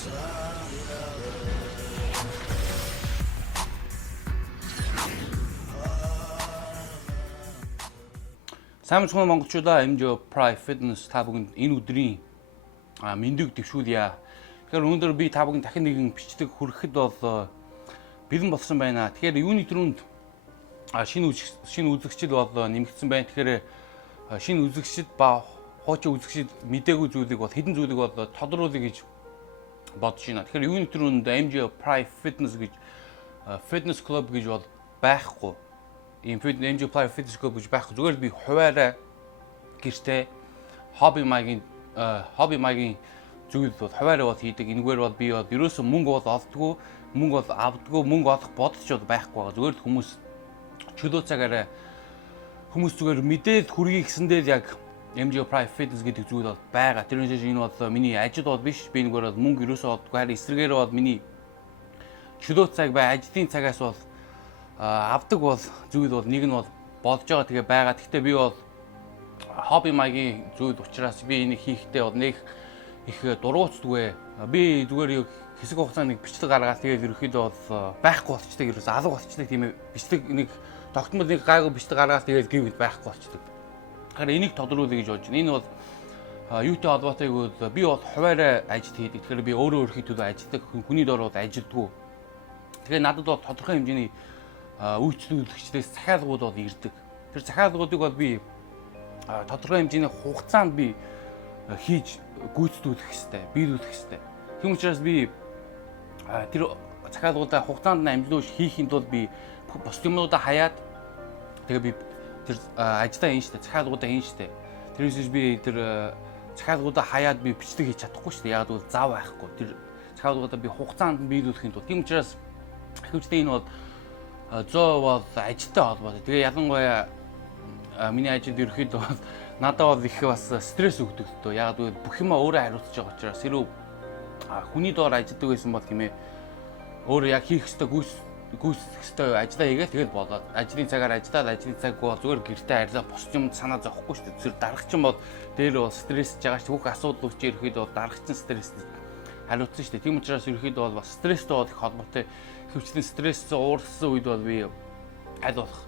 Сайн мэцхан монголчуудаа MJ Pride Fitness та бүхэнд энэ өдрийн мэндийг дэвшүүлье. Тэгэхээр өнөөдөр би та бүхэнд дахин нэгэн бичлэг хүрэхэд бол бэлэн болсон байна. Тэгэхээр юуны түрүүнд шинэ үзэгчд бол нэмэгдсэн байна. Тэгэхээр шинэ үзэгчд ба хуучин үзэгчд мдээгүй зүйлийг бол хэдэн зүйлийг бол тодруулъя гэж бодож байна. Тэгэхээр юуны түрүүнд MJ Pride Fitness гэж fitness club гэж бол байхгүй. MJ Pride Fitness Club гэж байхгүй. Зүгээр би хуваараа гэртээ хобби маягийн зүйл бол хуваараа бол хийдэг. Энэгээр бол би бол ерөөсөө мөнгө бол олдгүй, мөнгө бол авдаггүй, мөнгө олох бодолч бол байхгүй байгаа. Зүгээр л хүмүүс чөлөө цагаараа хүмүүс зүгээр мэдээд хүргий гэсэндээ яг MJ Pride Fitness гэдэг зүйл бол байгаа. Тэрнээс энэ бол миний ажил бол биш. Би энэгээр бол мөнгө ерөөсөө олдгүй. Харин эсрэгээр бол миний чөлөө цаг ба ажлын цагаас бол авдаг бол зүйл бол нэг нь бол болж байгаа тэгээ байгаа. Гэхдээ би бол хобби маягийн зүйл учраас би энийг хийхдээ бол нэг их дургуутдгүй. Би зүгээр хэсэг хугацаанд нэг бичлэг гаргаад тэгээд ерөөхдөө бол байхгүй болчдаг. Ерөөс алга болчдаг тийм ээ. Бичлэг нэг тогтмол нэг гайгүй бичлэг гаргаад тэгээд гівд байхгүй болчдаг. Тэгэхээр энийг тодруулъя гэж бодож байна. Энэ бол юутай холбоотой гэвэл би бол хуваараа ажил хийдэг. Тэгэхээр би өөрөө төлөө ажилладаг. Хүний дор бол ажилдгүй. Тэгэхээр надад бол тодорхой хэмжээний үйлчлүүлэгчдээс захиалгууд бол ирдэг. Тэр захиалгуудыг бол би тодорхой хэмжээний хугацаанд би хийж гүйцэтгүүлэх хэрэгтэй, биелүүлэх хэрэгтэй. Тийм учраас би тэр захиалгуудаа хугацаанд амжилуулж хийхийн тулд би бос юмнуудаа хаяад тэгээ би тэр ажлаа хийн штэ, захиалгуудаа хийн штэ. Тэрнээс би тэр захиалгуудаа хаяад би бичлэг хийж чадахгүй штэ. Яг бол зав байхгүй. Тэр захиалгуудаа би хугацаанд биелүүлэхийн тулд. Тийм учраас хөвчтэй энэ бол 100% бол ажилтай холбоотой. Тэгээ ялангуяа миний ажилд ерөөхдөө надад бол их бас стресс өгдөг дөө. Яг л бүх юма өөрөө хариуцж байгаа учраас хэрэг хүний доор ажилладаг байсан бол тийм ээ. Өөрөө яг хийх ёстой гүйцэтгэх ёстой ажиллаа хийгээл тэгэл болоод ажлын цагаар ажиллаад ажлын цаг бол зүгээр гэртээ харьлаа бос юм санаа зовхгүй шүү дээ. Зүр дарагчин бол дээр бол стрессж байгаа шүү. Бүх асуудал үүсч ерөөхдөө бол дарагчин стресс хариуцсан шүү дээ. Тийм учраас ерөөхдөө бол бас стресстэй бол их холбоотой. Хөвчлийн стресс уурсан үед бол би аль болох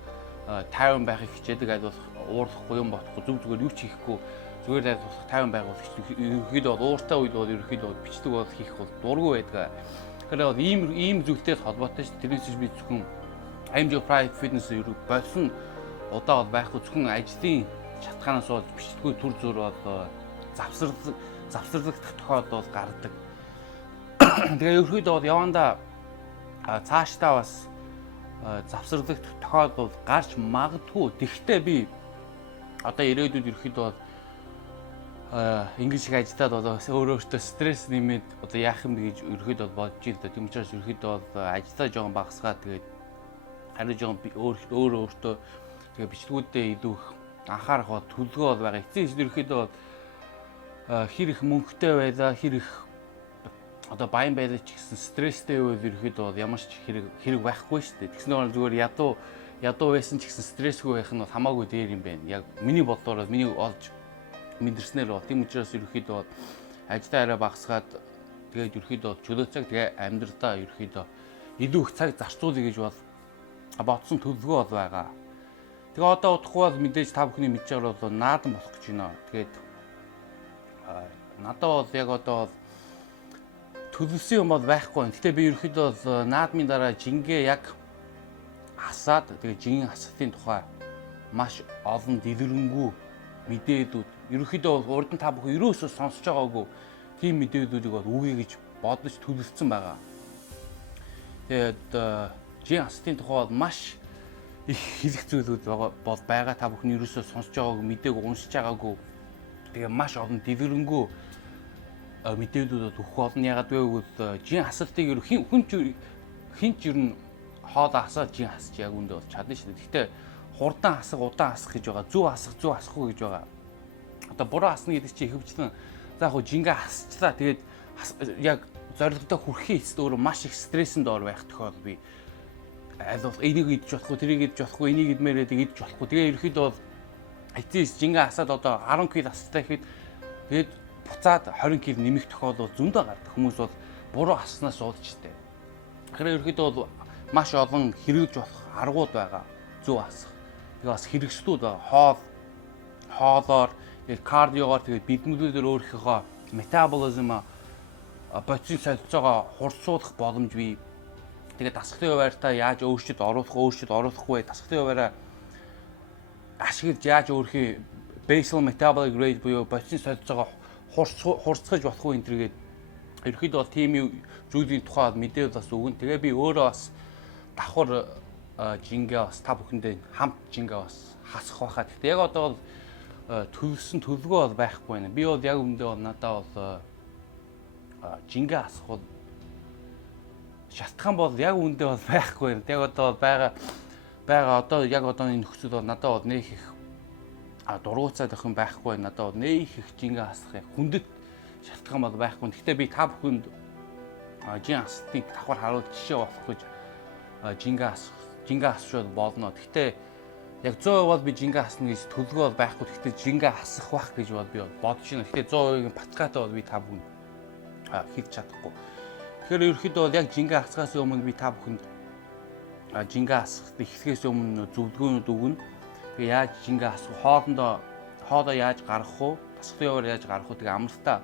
тайван байхыг хичээдэг, аль болох уурлахгүй юм бодохгүй, зүг зүгээр юу ч хийхгүй зүгээр аль болох тайван байгуулах ерөөхдөө бол ууртай үед бол ерөөхдөө бол бичлэг бол хийх бол дургүй байдаг. Тэгэхээр бол ийм зүйлтэй холбоотой шүү. Тэрнээс би зөвхөн MJ Pride Fitness ерөө болсон удаа бол байхгүй, зөвхөн ажлын шалтгаанаас бол бичлэггүй төр зур бол завсарлагдах тохиолдол гардаг. Тэгээ ерөөхдөө бол явандаа цаашдаа бас завсарлагдах тохиолдол гарч магадгүй. Тэгэхдээ би одоо ирээдүйд ерөөхдөө бол ингэж их ажиллаад одоо өөрөөсөө стресс нэмээд одоо яах юм бэ гэж ерөөхдөө бодож байна. Тийм учраас ерөөхдөө бол ажиллаа жоохон багасгаад тэгээд хариу жоохон өөртөө тэгээд бичлэгүүдэд илүү их анхаарах бол төлөвлөгөө бол байгаа. Эцсийн ерөөхдөө бол хэр их мөнгөтэй байлаа, хэр их одоо баян байлаа ч гэсэн стресстэй үед ерөөхдөө бол ямар ч хэрэг байхгүй шүү дээ. Тэгснээр зүгээр ядуу байсан ч гэсэн стрессгүй байх нь бол хамаагүй дээр юм байна. Яг миний бодлоор миний олж мэдэрснээр бол тийм учраас ерөөхдөө бол ажлаа арай багасгаад тэгээд ерөөхдөө чөлөө цаг тэгээ амьдралдаа ерөөхдөө илүү их цаг зарцуулъя гэж бол бодсон төлөвлөгөө бол байгаа. Тэгээ одоо удахгүй бол мэдээж та бүхний мэдж байгаагаар бол наадан болох гэж байна. Тэгээд надад бол яг одоо төлөвлөсөн юм бол байхгүй. Гэхдээ би ерөөхдөө бол наадмын дараа жингээ яг хасаад тэгээ жингийн хасалтын тухай маш олон дэлгэрэнгүй мэдээлүүд ерөөхдөө бол урд нь та бүхэн ерөөсөө сонсож байгаагүй тийм мэдээлүүдийг бол үгүй гэж бодож төлөвлөсөн байгаа. Тэгээд жингийн хасалтын тухай бол маш их хэлэх зүйлүүд бол байгаа. Та бүхэн ерөөсөө сонсож байгаагүй, мэдээгүй, уншиж байгаагүй. Тэгээ маш олон дэлгэрэнгүй мэдээлүүд өгөх болно. Ягаад гэвэл жин хасалтыг хинч ер нь хоолоо хасаад жин хасч яг үндэ бол чадна шүү дээ. Гэхдээ хурдан хасах, удаан хасах гэж байгаа. Зөв хасахгүй гэж байгаа. Одоо буруу хасна гэдэг чинь ихэвчлэн за яг жингээ хасчлаа. Тэгээд яг зорилгодоо хүрэхээ эцэст өөрөө маш их стресséнд ор байх тохиол би аль болох энийг идэж болохгүй, тэрийг идэж болохгүй, энийг идмээрээ идэж болохгүй. Тэгээ ерөөхдөө бол эцэст жингээ хасаад одоо 10 кг хасчихлаа гэхэд тэгээд буцаад 20 кг нэмэх тохиолдол зөндөө гардаг. Хүмүүс бол буруу аснаас уудчихдээ. Тэгэхээр ерөөхдөө бол маш олон хэрэгж болох аргууд байгаа. Зөв асах. Тэгээ бас хэрэгслүүд байгаа. Хоолоор, кардиогоор тэгээд биднүүдээр өөрийнхөө метаболизм бодисын солилцоогоо хурцуулах боломж бий. Тэгээд дасгалын хуваарьтаа яаж өөрчлөлт оруулахгүй, дасгалын хуваараа ашиглаж яаж өөрхийн basal metabolic rate буюу бодисын солилцоогоо хурцгаж болох уу энэ төргээд ерөөхдөө бол тийм зүйлийн тухайд мэдээ бас өгөн. Тэгээ би өөрөө бас давхар жингээ бас та бүхэндээ хамт жингээ бас хасах байхаа. Гэхдээ яг одоо бол төлөвсөн төлөвлөгөө бол байхгүй байна. Би бол яг үндэ бол надад бол жингээ хасах бол шалтгаан бол яг үндэ бол байхгүй байна. Яг одоо байгаа одоо яг одооны нөхцөл бол надад бол нэх их дургуцаад ах юм байхгүй. Надад бол нэх их жингээ хасах яг хүндэт шалтгаан бол байхгүй. Гэхдээ би та бүхэнд жин хасалтыг давхар харуул жишээ болох гэж жингээ хасчод болно. Гэхдээ яг 100% бол би жингээ хасна гэж төлөвлөгөө бол байхгүй. Гэхдээ жингээ хасах байх гэж бол би бодож байна. Гэхдээ 100% баталгаатай бол би та бүхэнд хийж чадахгүй. Тэгэхээр ерөөхдөө бол яг жингээ хасгаас өмнө би та бүхэнд жингээ хасах эхлэхээс өмнө зөвлөгөөнүүд өгнө. Тэгээ яаж жингээ хасах, хоолоо яаж гаргах уу, дасгалын хуваар яаж гаргах уу, тэгээ амралтаа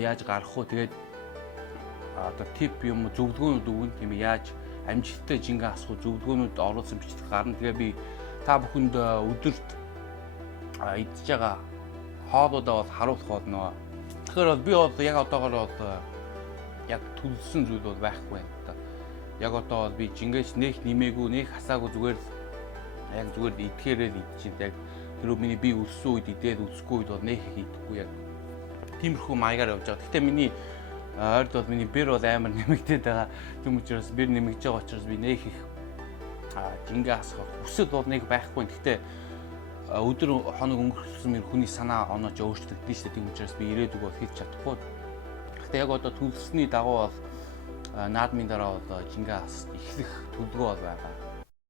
яаж гаргах уу, тэгээд одоо тип юм зөвлөгөөнүүд өгнө. Тийм яаж амжилттай жингээ хасах уу, зөвлөгөөнүүд оруулсан бичлэг гарна. Тэгээ би та бүхэнд өдөрт идж байгаа хоолуудаа бол харуулах болно. Тэгэхээр би бол яг одоогоор бол яг төлөвлөсөн зүйл бол байхгүй байна. Яг одоо бол би жингээч нэх нэмээгүй, нэх хасаагүй зүгээр идэхээрээ л идчихээн. Яг тэр миний би өссөн үед идээд өсөхгүй үед бол нэх идэхгүй яг тиймэрхүү маягаар явж байгаа. Гэхдээ миний ойрд бол миний бэр бол амар нэмэгдээд байгаа. Тэм учраас бэр нэмэгдэж байгаа учраас би нэх их жингээ хасах хүсэл бол нэг байхгүй. Гэхдээ өдөр хоног өнгөрсөн мөр хүний санаа онооч өөрчлөгдөн шүү дээ. Тэм учраас би ирээдүг бол хийж чадахгүй. Гэхдээ яг одоо төлөвлөсний дагуу бол наадмын дараа бол жингээ хас эхлэх төлөвлөгөө бол байгаа.